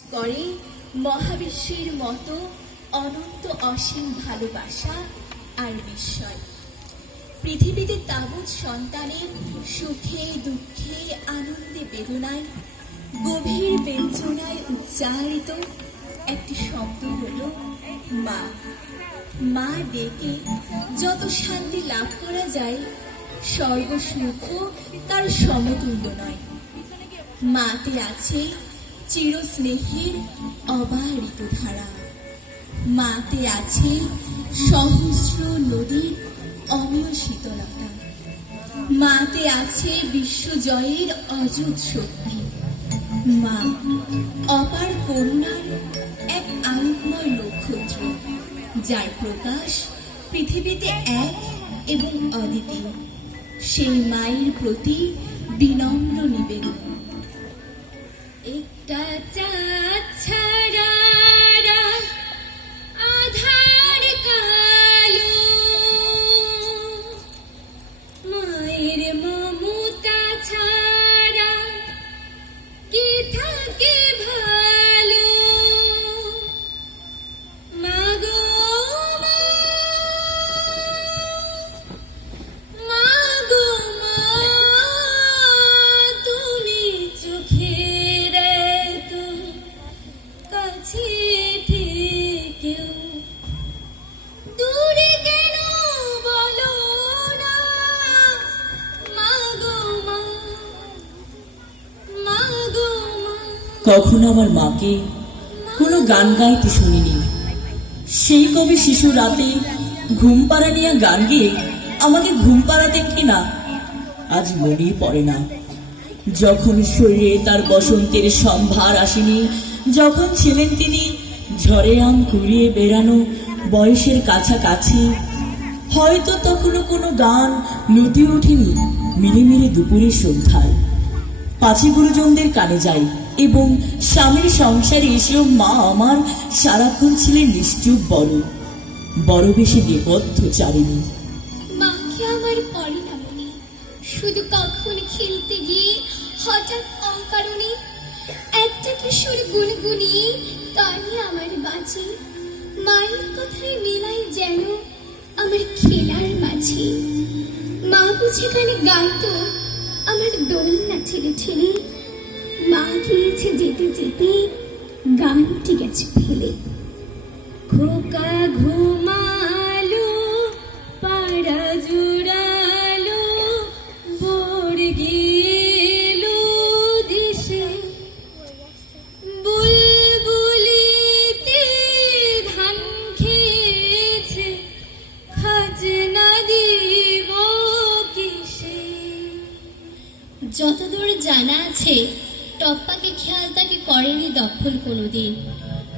করে মহাবিশ্বের মতো অনন্ত অসীম ভালোবাসা আর বিস্ময়। পৃথিবীতে তাবৎ সন্তানের সুখে দুঃখে আনন্দে বেদনায় গভীর বেঞ্চনায় উচ্চারিত একটি শব্দ হল মা। মা ডেকে যত শান্তি লাভ করা যায় স্বর্গসুখ তার সমতুল্য নয়। মাতে আছে চিরস্নেহের অবারিত ধারা, মাতে আছে সহস্র নদীর অমীয় শীতলতা, মাতে আছে বিশ্বজয়ের অযুত শক্তি। মা অপার করুণার এক আলোকময় নক্ষত্র, যার প্রকাশ পৃথিবীতে এক এবং অদ্বিতীয়। সেই মায়ের প্রতি বিনম্র নিবেদন। একটা চাঁদ ছাড়া আধার কালো, মায়ের মমতা ছাড়া কি থাকে ভালো। মাগো মা, মাগো মা, তুমি চোখের এত কাছে থেকেও দূরে কেন বলো না। মাগো মা, মাগো মা। কখনো আমার মাকে কোনো গান গাইতে শুনিনি। সেই কবে শিশু রাতে ঘুম পাড়ানিয়া গান গেয়ে আমাকে ঘুম পাড়াতেন কিনা আজ মনেই পড়ে না। যখন শরীরে তার বসন্তের সম্ভার আসেনি, যখন ছিলেন তিনি ঝড়ে আম কুড়িয়ে বেড়ানো বয়সের কাছাকাছি, হয়তো তখনও কোনো গান লুটে ওঠেনি মিলে মিলে দুপুরের সন্ধ্যায়। পাছে গুরুজনদের কানে যাই এবং স্বামীর সংসারে এসেও মা আমার সারাক্ষণ ছিলেন নিশ্চুপ বড় বেশি নেপথ্য চারিণী। মাকে আমার পড়ে না মনে, শুধু কখন খেলতে গিয়ে হঠাৎ অকারণে একটা কিশোর গুনগুনিয়ে গানে আমার বাজে। মায়ের কথায় মেলাই যেন আমার খেলার মাঝে। মা বুঝে গানে গাইতো আমার দোলনা ছেড়ে ছেড়ে। মা গিয়েছে যেতে যেতে গানটি গেছে ফেলে। খোকা ঘুমালো, পাড়া জুড়ালো, ভোর গেলো দিশে। বুলবুলিতে ধান খেয়েছে, খাজনা দিব কিসে। যতদূর জানা আছে টপ্পাকে খেয়াল তাকে করেনি দখল কোনোদিন।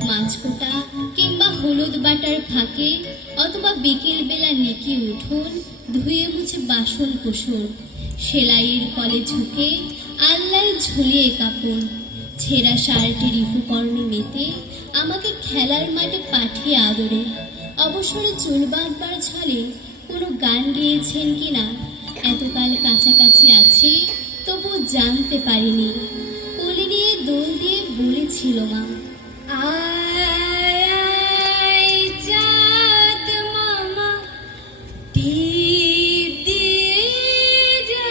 মাছকোটা কিংবা হলুদ বাটার ফাঁকে অথবা বিকেল বেলা নেকি উঠোন ধুয়ে মুছে বাসন কুসুন, সেলাইয়ের কলে ঝুঁকে আল্লায় ঝুলিয়ে কাপড়, ছেঁড়া শার্টের রিফুকর্ণে মেতে আমাকে খেলার মাঠে পাঠিয়ে আদরে। অবসরে চুল বাঁধবার ছলে কোনো গান গেয়েছেন কিনা এতকাল কাছাকাছি আছি তবু জানতে পারিনি। কোলে নিয়ে দোল দিয়ে বলেছিল মা, আয় আয় চাঁদ মামা, টিপ দিয়ে যা,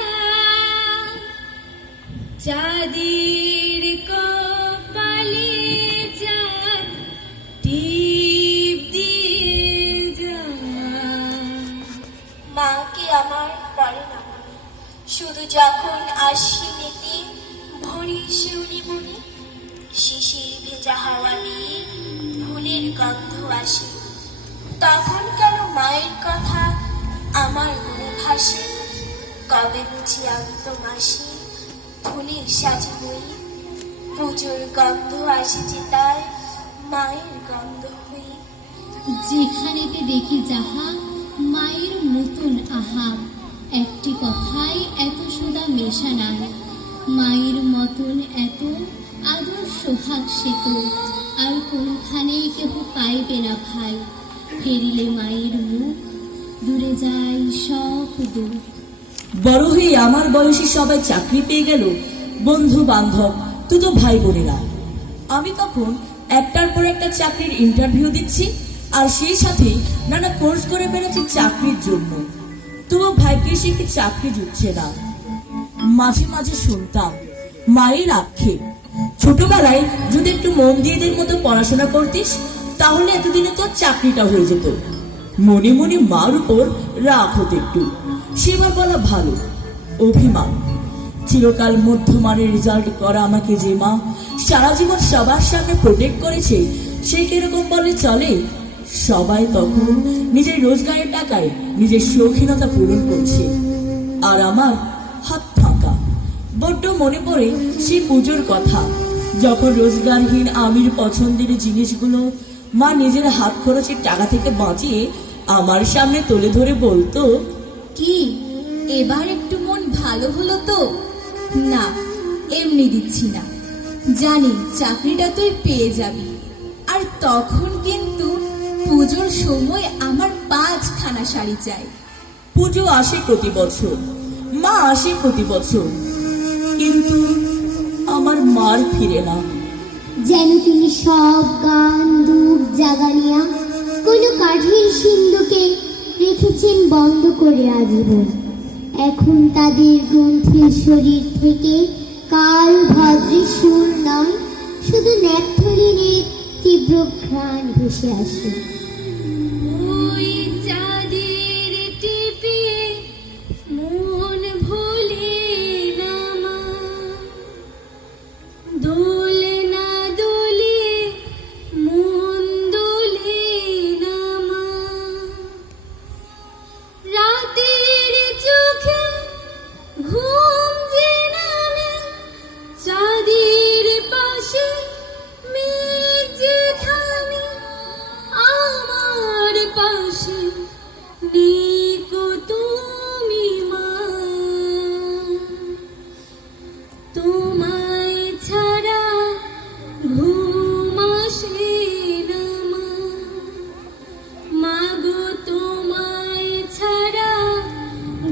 চাঁদের কপালে চাঁদ টিপ দিয়ে যা। মাকে আমার পড়ে না মনে, শুধু যখন আসি নিতে ভরি শিউলি মনে। শিশির ভেজা হাওয়া নিয়ে ফুলের গন্ধ আসে, তখন কেন মায়ের কথা আমার মনে ভাসে। কবে বুঝি অন্ত মাসে ফুলের সাজি বই, পুজোর গন্ধ আসে চিতায় মায়ের গন্ধ হয়ে। যেখানেতে দেখি যাহা মায়ের মতন আহা, একটি কথায় এত সুদা মেশা নাই। মায়ের মতন এত আদর সোহাগ সে তো আর কোনখানেই কেহ পাইবে না ভাই। ফেরিলে মায়ের মুখ, দূরে যায় সব দুঃখ। বড় হয়ে আমার বয়সী সবাই চাকরি পেয়ে গেল, বন্ধু বান্ধব তুই তো ভাই বোনেরা। আমি তখন একটার পর একটা চাকরির ইন্টারভিউ দিচ্ছি, আর সেই সাথে নানা কোর্স করে বেড়াচ্ছি চাকরির জন্য। তবু ভাগ্যে সে কি চাকরি জুটছে না। মাঝে মাঝে শুনতাম মায়ের আক্ষেপ, ছোটবেলায় যদি একটু মন দিয়ে এদের মতো পড়াশোনা করতিস তাহলে এতদিনে তোর চাকরিটা হয়ে যেত। মনে মনে মার উপর রাগ হতো একটু। সেবার বলা ভালো, অভিমান। চিরকাল মধ্যমানের রেজাল্ট করা আমাকে যে মা সারা জীবন সবার সামনে প্রোটেক্ট করেছে, সে কিরকম বলে চলে? সবাই তখন নিজের রোজগারের টাকায় নিজের শৌখিনতা পূরণ করছে, আর আমার হাত ফাঁকা। বড্ড মনে পড়ে সেই পুজোর কথা, যখন রোজগারহীন আমির পছন্দের জিনিসগুলো মা নিজের হাত খরচের টাকা থেকে বাঁচিয়ে আমার সামনে তুলে ধরে বলতো, কি এবার একটু মন ভালো হলো তো? না, এমনি দিচ্ছি না, জানি চাকরিটা তুই পেয়ে যাবি। আর তখন কিন্তু পুজোর সময় আমার 5খানা শাড়ি চাই। পুজো আসে প্রতি বছর, মা আসে প্রতি বছর, কিন্তু আমার মার ফিরে না। যেন তিনি সব গান দুঃখ জাগানিয়া কোনো কাঠের সিন্ধুকে রেখেছেন বন্ধ করে আজীবন। এখন তাদের গ্রন্থির শরীর থেকে কাল ভদ্রের সুর নয়, শুধু ন্যাপথলিনের তীব্র ঘ্রাণ ভেসে আসে। ওই চাঁদের টিপে মন ভোলে না মা, দোলে না দোলে মন দোলে না মা, রাতের চোখে ঘুম যে নামে, চাঁদের পাশে মেঘ যে থামে, আমার পাশে নিকো তুমি মা, তোমায় ছাড়া ঘুম আসে না মা, মাগো তোমায় ছাড়া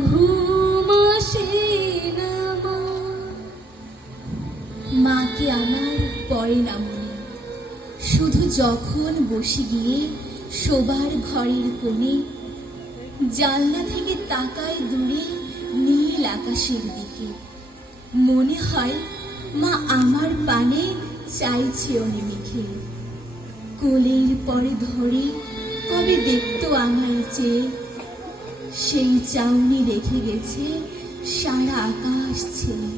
ঘুম আসে না মা। মাকে আমার পড়ে না মনে, শুধু যখন বসে গিয়ে শোবার ঘরের কোণে, জানলা থেকে তাকায় দূরে নীল আকাশের দিকে, মনে হয় মা আমার পানে চাইছে অনিমিখে। কোলের পরে ধরে কবে দেখতো আমায় চেয়ে, সেই চাউনি রেখে গেছে সারা আকাশ ছেয়ে।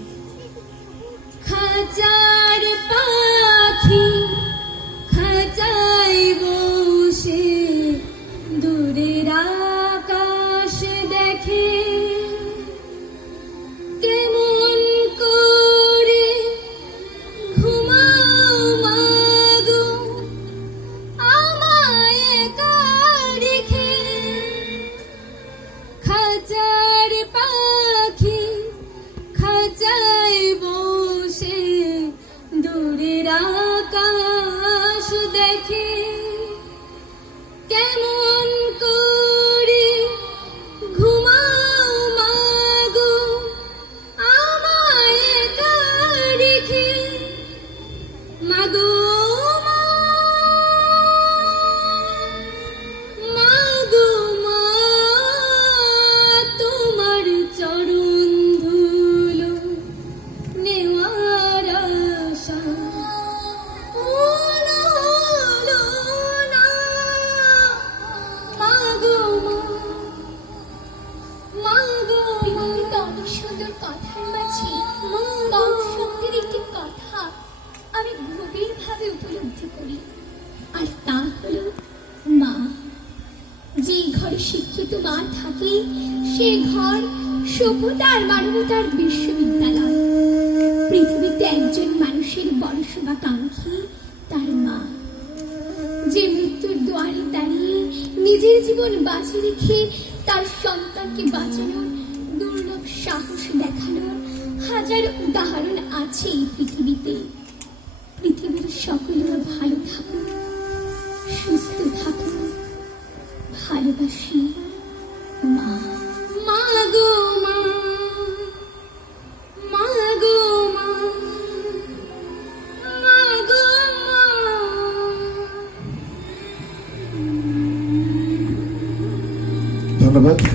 খাঁচার পাখি খাঁচায় বসে দূরের আকাশ দেখে, কেমন করে ঘুমাও মাগো আমায় একা রেখে। খাঁচার পাখি খাঁচায় বসে দূরের আকাশ দেখে, কেমন করে ঘুমাও মাগো আমায় একা রেখে। মাগো মাগো মা, তোমার চরণ ধুলো নেওয়ার আশা হলো না। মাগো মা, মাগো পৃথিবীতে অনেক সুন্দর কথার মাঝে কম শব্দের একটি কথা আমি গভীরভাবে উপলব্ধি করি, আর তা হলো মা। যে ঘরে শিক্ষিত মা থাকে সে ঘর সভ্যতা আর মানবতার বিশ্ববিদ্যালয়। পৃথিবীতে একজন মানুষের বড় শুভাকাঙ্ক্ষী তার মা, যে মৃত্যুর দুয়ারে দাঁড়িয়ে নিজের জীবন বাঁচিয়ে রেখে তার সন্তানকে বাঁচানোর দুর্লভ সাহস দেখানোর হাজার উদাহরণ আছে এই পৃথিবীতে। পৃথিবীর সকলেরা ভালো থাকুক, সুস্থ থাকুক, ভালোবাসি মা। মা গো মা, মা গো মা, মা গো ধন্যবাদ।